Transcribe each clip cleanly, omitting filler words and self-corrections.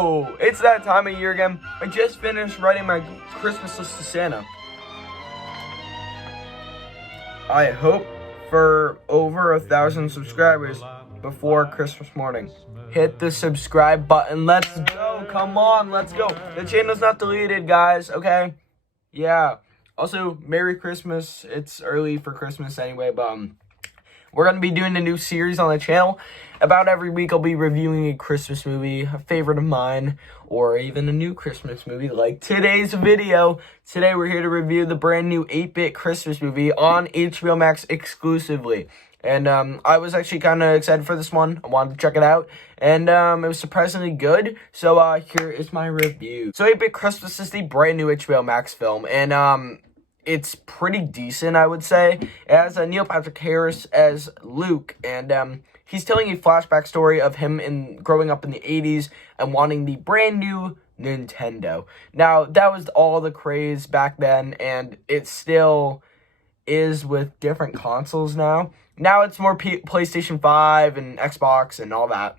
Yo, it's that time of year again. I just finished writing my Christmas list to Santa. I hope for over 1,000 subscribers before Christmas morning. Hit the subscribe button. Let's go. Come on, let's go. The channel's not deleted, guys, okay? Yeah. Also, Merry Christmas. It's early for Christmas anyway, but we're going to be doing a new series on the channel. About every week, I'll be reviewing a Christmas movie, a favorite of mine, or even a new Christmas movie like today's video. Today, we're here to review the brand new 8-bit Christmas movie on HBO Max exclusively. And I was actually kind of excited for this one. I wanted to check it out. And it was surprisingly good. So here is my review. So 8-bit Christmas is the brand new HBO Max film. And it's pretty decent, I would say. It has Neil Patrick Harris as Luke, and he's telling a flashback story of him growing up in the 80s and wanting the brand new Nintendo. Now, that was all the craze back then, and it still is with different consoles now. Now it's more PlayStation 5 and Xbox and all that.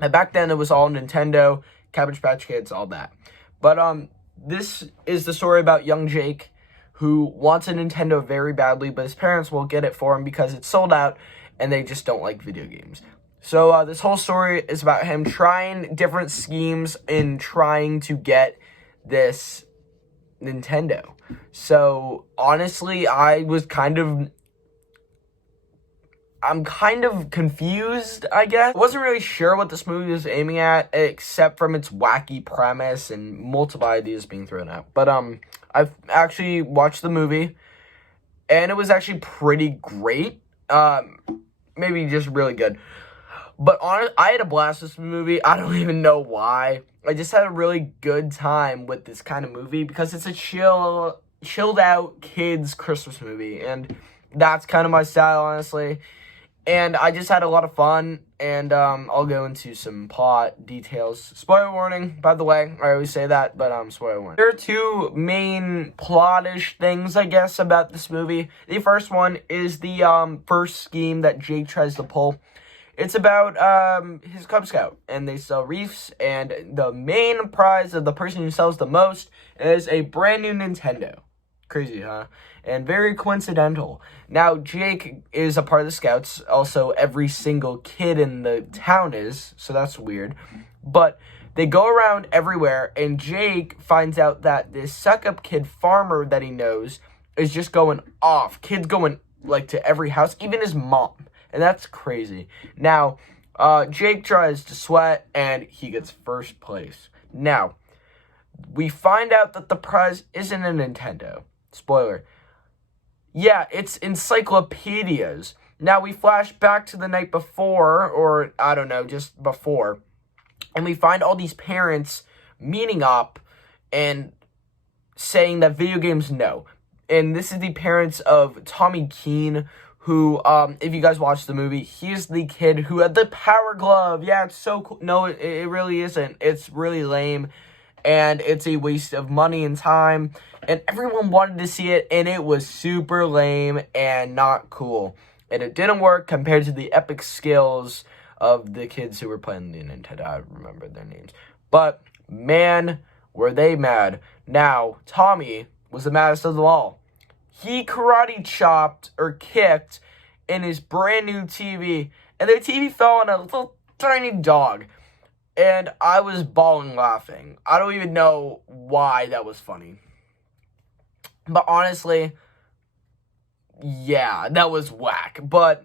And back then, it was all Nintendo, Cabbage Patch Kids, all that. But this is the story about young Jake, who wants a Nintendo very badly, but his parents won't get it for him because it's sold out, and they just don't like video games. So this whole story is about him trying different schemes in trying to get this Nintendo. So honestly, I'm kind of confused, I guess. I wasn't really sure what this movie was aiming at, except from its wacky premise and multiple ideas being thrown out. But I've actually watched the movie, and it was actually pretty great. Maybe just really good. But I had a blast with this movie. I don't even know why. I just had a really good time with this kind of movie because it's a chilled out kids Christmas movie, and that's kind of my style, honestly. And I just had a lot of fun, and I'll go into some plot details. Spoiler warning, by the way. I always say that, but spoiler warning. There are two main plot-ish things, I guess, about this movie. The first one is the first scheme that Jake tries to pull. It's about his Cub Scout, and they sell reefs, and the main prize of the person who sells the most is a brand new Nintendo. Crazy, huh? And very coincidental. Now, Jake is a part of the Scouts. Also, every single kid in the town is, so that's weird. But they go around everywhere, and Jake finds out that this suck-up kid farmer that he knows is just going off. Kids going, like, to every house, even his mom. And that's crazy. Now, Jake tries to sweat, and he gets first place. Now, we find out that the prize isn't a Nintendo. Spoiler. Yeah, it's encyclopedias. Now we flash back to the night before, or I don't know, just before, and we find all these parents meeting up and saying that video games no. And this is the parents of Tommy Keene, who, if you guys watch the movie, he's the kid who had the power glove. Yeah, it's so cool. No, it really isn't. It's really lame. And it's a waste of money and time, and everyone wanted to see it, and it was super lame and not cool, and it didn't work compared to the epic skills of the kids who were playing the Nintendo. I remember their names, but man, were they mad. Now, Tommy was the maddest of them all. He karate chopped or kicked in his brand new TV, and their TV fell on a little tiny dog. And I was bawling laughing. I don't even know why that was funny. But honestly, yeah, that was whack. But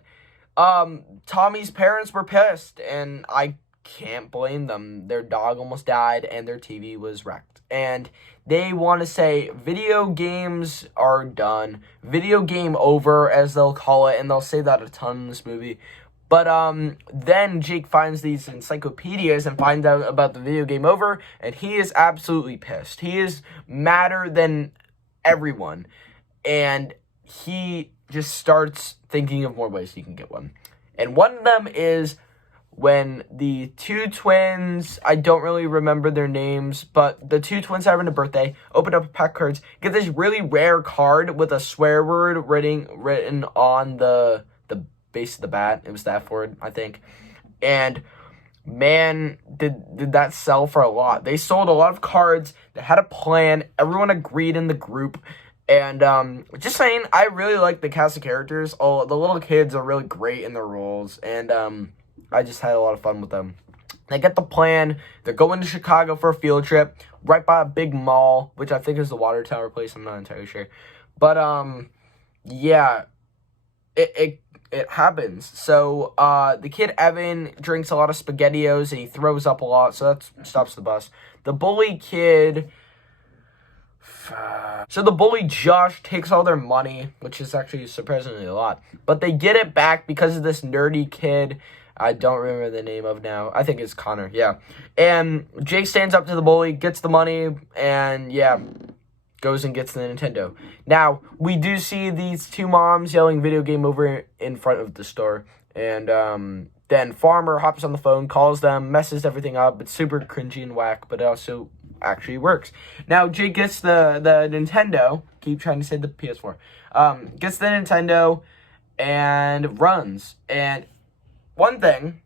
Tommy's parents were pissed, and I can't blame them. Their dog almost died, and their TV was wrecked. And they want to say video games are done. Video game over, as they'll call it, and they'll say that a ton in this movie. But then Jake finds these encyclopedias and finds out about the video game over, and he is absolutely pissed. He is madder than everyone, and he just starts thinking of more ways he can get one. And one of them is when the two twins, I don't really remember their names, but the two twins having a birthday, open up a pack of cards, get this really rare card with a swear word written on the base of the bat. It was that word, I think. And man, did that sell for a lot. They sold a lot of cards. They had a plan. Everyone agreed in the group. And just saying, I really like the cast of characters. Oh, the little kids are really great in their roles. And I just had a lot of fun with them. They get the plan. They're going to Chicago for a field trip right by a big mall, which I think is the Water Tower place. I'm not entirely sure. But, yeah, it happens. So, the kid Evan drinks a lot of SpaghettiOs and he throws up a lot, so that stops the bus. The bully kid... So the bully Josh takes all their money, which is actually surprisingly a lot. But they get it back because of this nerdy kid I don't remember the name of now. I think it's Connor, yeah. And Jake stands up to the bully, gets the money, and yeah, goes and gets the Nintendo. Now, we do see these two moms yelling video game over in front of the store. And then Farmer hops on the phone, calls them, messes everything up. It's super cringy and whack, but it also actually works. Now, Jake gets the Nintendo. Keep trying to say the PS4. Gets the Nintendo and runs. And one thing,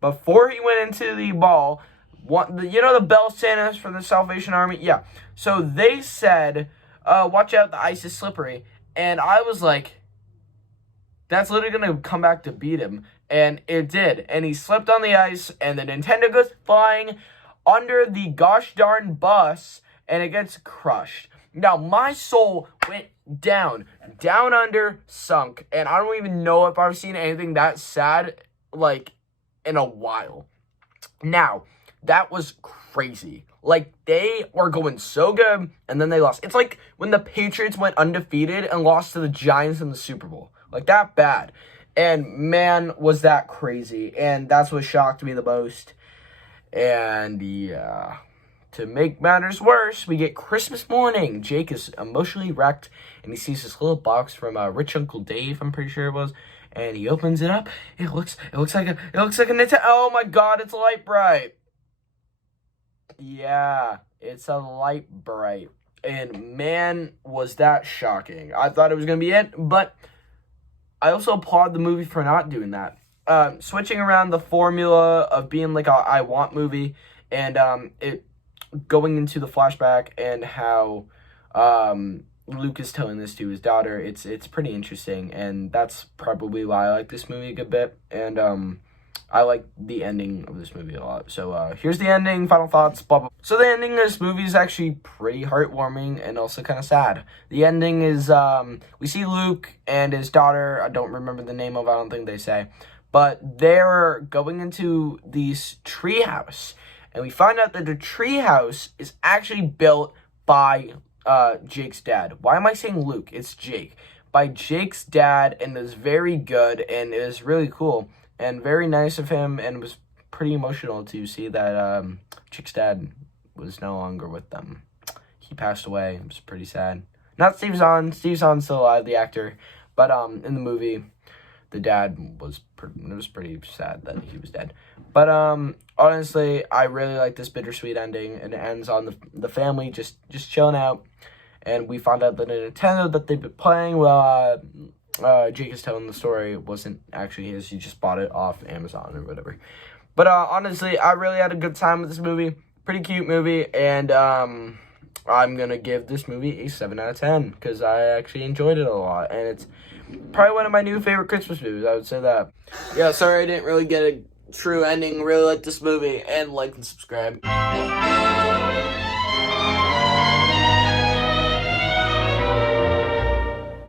before he went into the ball, the Bell Santas from the Salvation Army? Yeah. So they said, watch out, the ice is slippery. And I was like, that's literally going to come back to beat him. And it did. And he slipped on the ice, and the Nintendo goes flying under the gosh darn bus, and it gets crushed. Now, my soul went down under, sunk. And I don't even know if I've seen anything that sad, like, in a while. Now, that was crazy. Like, they were going so good, and then they lost. It's like when the Patriots went undefeated and lost to the Giants in the Super Bowl. Like, that bad. And, man, was that crazy. And that's what shocked me the most. And, yeah, to make matters worse, we get Christmas morning. Jake is emotionally wrecked, and he sees this little box from Rich Uncle Dave, I'm pretty sure it was. And he opens it up. It looks like a Nintendo. Oh my God, it's a Light Bright. Yeah, it's a Light Bright. And man, was that shocking. I thought it was gonna be it, but I also applaud the movie for not doing that. Switching around the formula of being like a I Want movie, and it going into the flashback and how Luke is telling this to his daughter. It's pretty interesting, and that's probably why I like this movie a good bit. And I like the ending of this movie a lot. So here's the ending, final thoughts, blah, blah. So the ending of this movie is actually pretty heartwarming and also kind of sad. The ending is we see Luke and his daughter. I don't remember the name of it, I don't think they say. But they're going into this treehouse, and we find out that the treehouse is actually built by Jake's dad. Why am I saying Luke? It's Jake. By Jake's dad, and it was very good, and it was really cool, and very nice of him, and it was pretty emotional to see that Jake's dad was no longer with them. He passed away. It was pretty sad. Not Steve Zahn. Steve Zahn's still alive, the actor, but in the movie, the dad was it was pretty sad that he was dead. But honestly, I really like this bittersweet ending, and it ends on the family just chilling out, and we found out that the Nintendo that they've been playing while Jake is telling the story wasn't actually his. He just bought it off Amazon or whatever. But honestly, I really had a good time with this movie. Pretty cute movie, and I'm gonna give this movie a 7 out of 10 because I actually enjoyed it a lot, and it's probably one of my new favorite Christmas movies. I would say that. Yeah, sorry I didn't really get a true ending. Really like this movie, and like and subscribe.